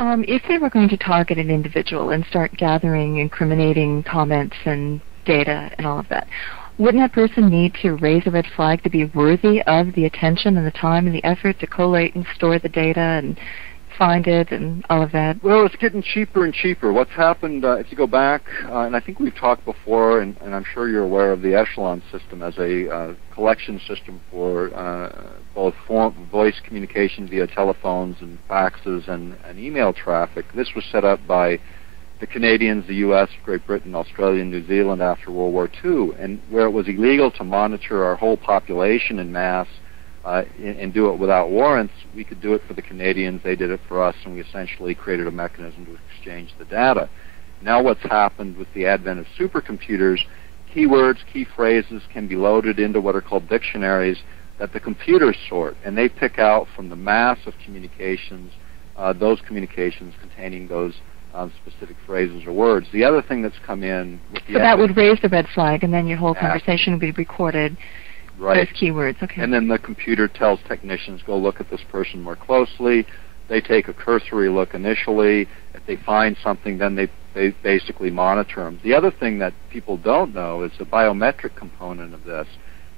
If they were going to target an individual and start gathering incriminating comments and data and all of that, wouldn't that person need to raise a red flag to be worthy of the attention and the time and the effort to collate and store the data and find it and all of that? Well, it's getting cheaper and cheaper. What's happened, if you go back, and I think we've talked before, and I'm sure you're aware of the Echelon system as a collection system for both voice communication via telephones and faxes and email traffic. This was set up by the Canadians, the U.S., Great Britain, Australia, and New Zealand after World War II, and where it was illegal to monitor our whole population en masse and do it without warrants, we could do it for the Canadians, they did it for us, and we essentially created a mechanism to exchange the data. Now what's happened with the advent of supercomputers, keywords, key phrases can be loaded into what are called dictionaries that the computers sort, and they pick out from the mass of communications, those communications containing those specific phrases or words. The other thing that's come in with the... So that would raise the red flag, and then your whole conversation would be recorded. Right. Those keywords, okay. And then the computer tells technicians, go look at this person more closely. They take a cursory look initially. If they find something, then they basically monitor them. The other thing that people don't know is the biometric component of this.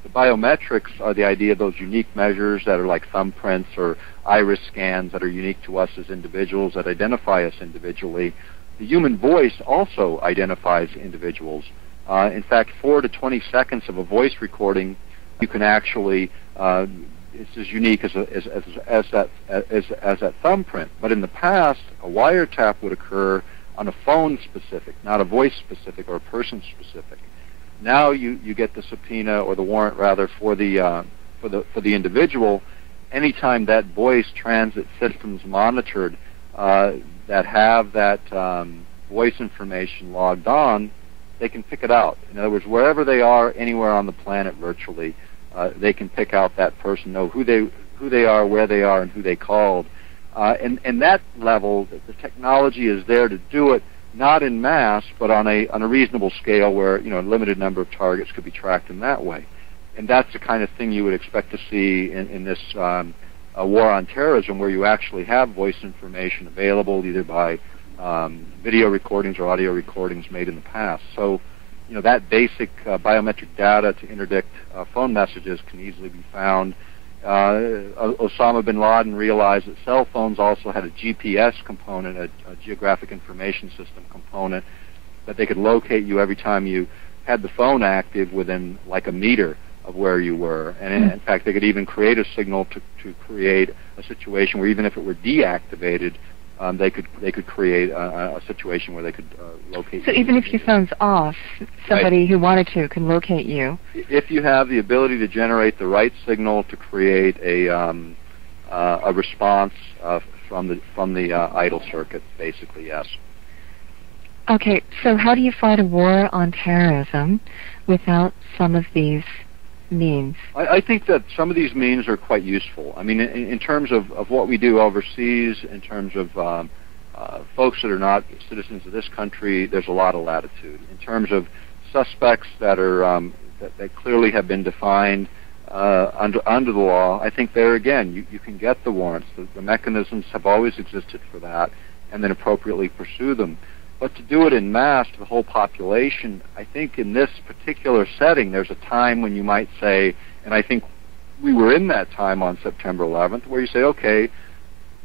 The biometrics are the idea of those unique measures that are like thumbprints or iris scans that are unique to us as individuals, that identify us individually. The human voice also identifies individuals. In fact, 4 to 20 seconds of a voice recording, you can actually, it's as unique as that thumbprint. But in the past, a wiretap would occur on a phone specific, not a voice specific or a person specific. Now you get the subpoena or the warrant rather for the individual. Anytime that voice transit system's monitored that have that voice information logged on, they can pick it out. In other words, wherever they are, anywhere on the planet virtually, they can pick out that person, know who they are, where they are, and who they called. And that level, the technology is there to do it, not in mass, but on a reasonable scale where a limited number of targets could be tracked in that way. And that's the kind of thing you would expect to see in this a war on terrorism, where you actually have voice information available either by video recordings or audio recordings made in the past. So, that basic biometric data to interdict phone messages can easily be found. Osama bin Laden realized that cell phones also had a GPS component, a geographic information system component, that they could locate you every time you had the phone active within like a meter of where you were. And in fact, they could even create a signal to create a situation where even if it were deactivated, they could create a situation where they could locate you. So even if your phone's off, somebody who wanted to can locate you? If you have the ability to generate the right signal to create a response from the idle circuit, basically, yes. Okay, so how do you fight a war on terrorism without some of these means? I think that some of these means are quite useful. I mean, in terms of what we do overseas, in terms of folks that are not citizens of this country, there's a lot of latitude. In terms of suspects that are that clearly have been defined under the law, I think there again you can get the warrants. The mechanisms have always existed for that, and then appropriately pursue them. But to do it in mass to the whole population, I think in this particular setting, there's a time when you might say, and I think we were in that time on September 11th, where you say, okay,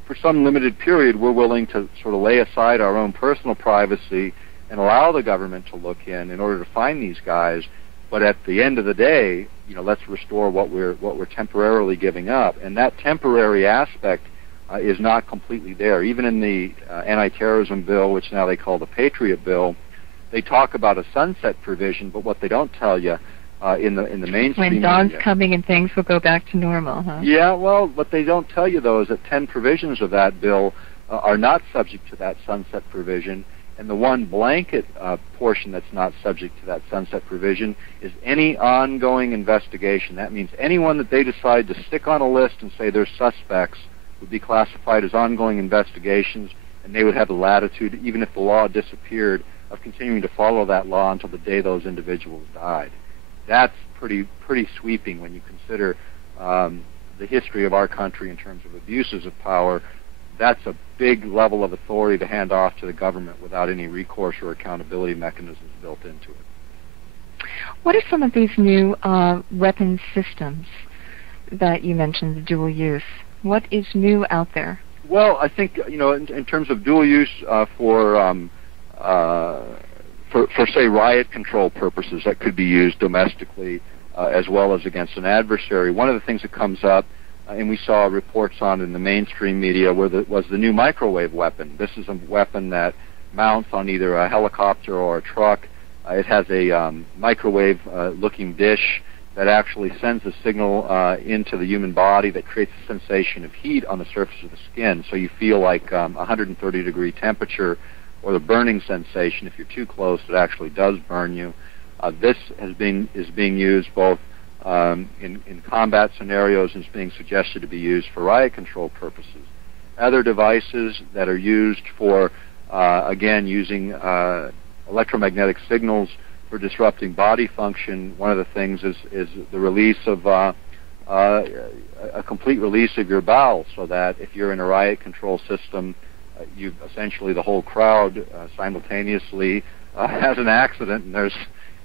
for some limited period, we're willing to sort of lay aside our own personal privacy and allow the government to look in order to find these guys. But at the end of the day, let's restore what we're temporarily giving up. And that temporary aspect is not completely there. Even in the anti-terrorism bill, which now they call the Patriot Bill, they talk about a sunset provision, but what they don't tell you in the mainstream when dawn's media, coming and things will go back to normal, huh? Yeah, well, what they don't tell you, though, is that 10 provisions of that bill are not subject to that sunset provision, and the one blanket portion that's not subject to that sunset provision is any ongoing investigation. That means anyone that they decide to stick on a list and say they're suspects would be classified as ongoing investigations, and they would have the latitude, even if the law disappeared, of continuing to follow that law until the day those individuals died. That's pretty sweeping when you consider the history of our country in terms of abuses of power. that's a big level of authority to hand off to the government without any recourse or accountability mechanisms built into it. What are some of these new weapon systems that you mentioned, the dual use? What is new out there? Well, I think, in terms of dual use for say, riot control purposes, that could be used domestically as well as against an adversary. One of the things that comes up, and we saw reports on in the mainstream media, was the new microwave weapon. This is a weapon that mounts on either a helicopter or a truck. It has a microwave-looking dish that actually sends a signal into the human body that creates a sensation of heat on the surface of the skin. So you feel like 130-degree temperature, or the burning sensation. If you're too close, it actually does burn you. This is being used both in combat scenarios and is being suggested to be used for riot control purposes. Other devices that are used for, again, using electromagnetic signals for disrupting body function. One of the things is the release of a complete release of your bowels, so that if you're in a riot control system, you essentially the whole crowd simultaneously has an accident,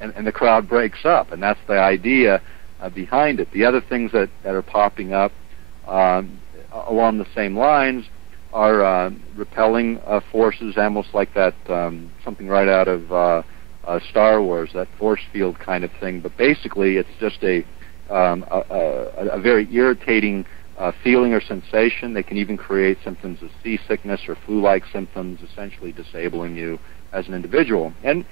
and the crowd breaks up, and that's the idea behind it. The other things that are popping up along the same lines are repelling forces, almost like that something right out of Star Wars, that force field kind of thing. But basically, it's just a very irritating feeling or sensation. They can even create symptoms of seasickness or flu-like symptoms, essentially disabling you as an individual. And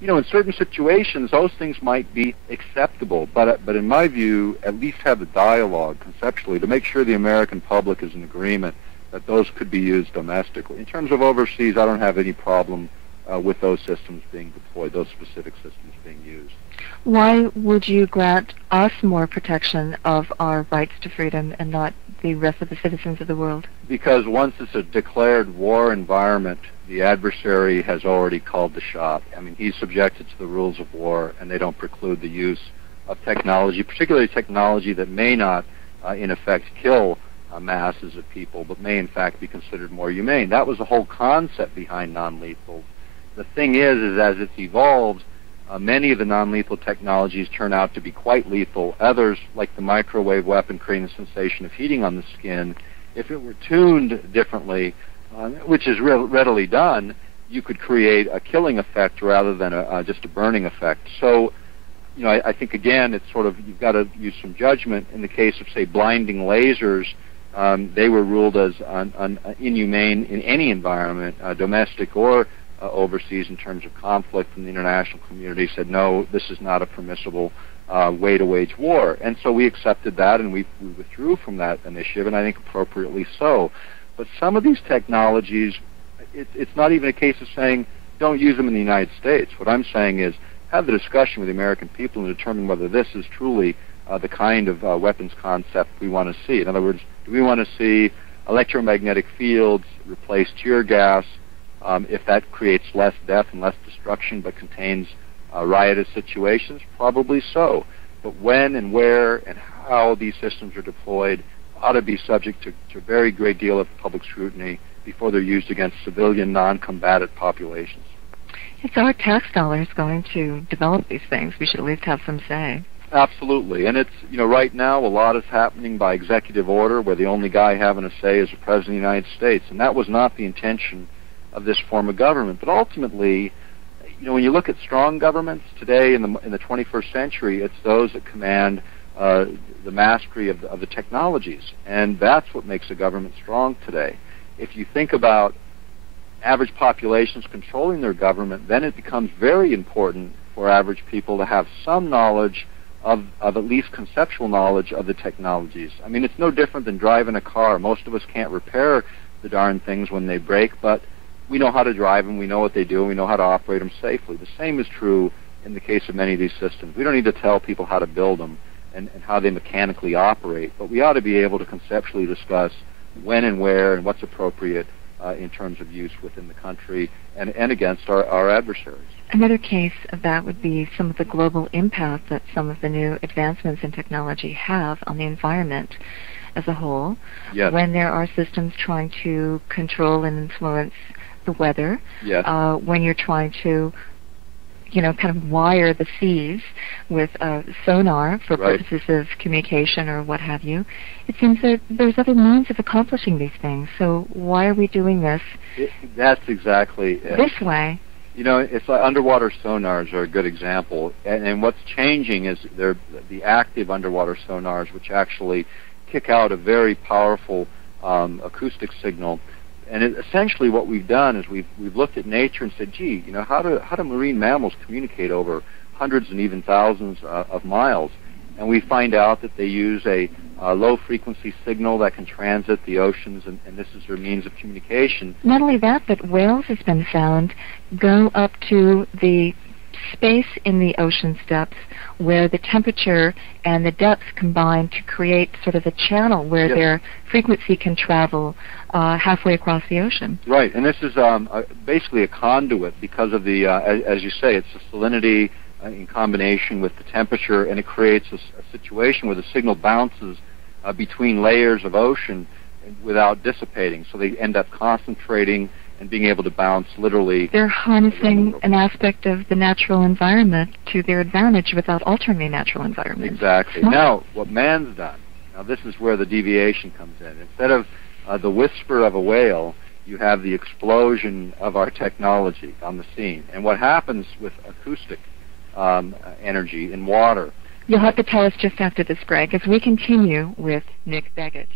in certain situations, those things might be acceptable, but in my view, at least have the dialogue conceptually to make sure the American public is in agreement that those could be used domestically. In terms of overseas, I don't have any problem with those systems being deployed, those specific systems being used. Why would you grant us more protection of our rights to freedom and not the rest of the citizens of the world? Because once it's a declared war environment, the adversary has already called the shot. I mean, he's subjected to the rules of war, and they don't preclude the use of technology, particularly technology that may not, in effect, kill masses of people, but may, in fact, be considered more humane. That was the whole concept behind non-lethal. The thing is as it's evolved, many of the non-lethal technologies turn out to be quite lethal. Others, like the microwave weapon, creating a sensation of heating on the skin, if it were tuned differently, which is readily done, you could create a killing effect rather than just a burning effect. So, I think, again, it's sort of, you've got to use some judgment. In the case of, say, blinding lasers, they were ruled as inhumane in any environment, domestic or overseas, in terms of conflict, and the international community said, no, this is not a permissible way to wage war. And so we accepted that, and we withdrew from that initiative, and I think appropriately so. But some of these technologies, it's not even a case of saying don't use them in the United States. What I'm saying is have the discussion with the American people and determine whether this is truly the kind of weapons concept we want to see. In other words, do we want to see electromagnetic fields replace tear gas if that creates less death and less destruction but contains riotous situations? Probably so. But when and where and how these systems are deployed ought to be subject to a very great deal of public scrutiny before they're used against civilian, non-combatant populations. It's our tax dollars going to develop these things. We should at least have some say. Absolutely. And it's, right now a lot is happening by executive order where the only guy having a say is the President of the United States. And that was not the intention of this form of government. But ultimately, when you look at strong governments today in the 21st century, it's those that command the mastery of the technologies. And that's what makes a government strong today. If you think about average populations controlling their government, then it becomes very important for average people to have some knowledge of at least conceptual knowledge of the technologies. I mean, it's no different than driving a car. Most of us can't repair the darn things when they break, but we know how to drive them, we know what they do, and we know how to operate them safely. The same is true in the case of many of these systems. We don't need to tell people how to build them and how they mechanically operate, but we ought to be able to conceptually discuss when and where and what's appropriate in terms of use within the country and against our adversaries. Another case of that would be some of the global impact that some of the new advancements in technology have on the environment. as a whole, Yes. when there are systems trying to control and influence the weather, Yes. when you're trying to kind of wire the seas with sonar for Right. purposes of communication or what have you. It seems that there's other means of accomplishing these things. So why are we doing this That's exactly it. this way? It's like underwater sonars are a good example. And what's changing is they're the active underwater sonars, which actually kick out a very powerful acoustic signal. And essentially what we've done is we've looked at nature and said, gee, how do marine mammals communicate over hundreds and even thousands of miles? And we find out that they use a low-frequency signal that can transit the oceans, and this is their means of communication. Not only that, but whales, has been found, go up to the space in the ocean's depths where the temperature and the depth combine to create sort of a channel where Yes. their frequency can travel halfway across the ocean. Right, and this is basically a conduit because of the, as you say, it's the salinity in combination with the temperature, and it creates a situation where the signal bounces between layers of ocean without dissipating. So they end up concentrating and being able to bounce literally. They're harnessing an aspect of the natural environment to their advantage without altering the natural environment. Exactly. Now, what man's done, now this is where the deviation comes in. Instead of the whisper of a whale, you have the explosion of our technology on the scene. And what happens with acoustic energy in water? You'll have to tell us just after this break as we continue with Nick Begich.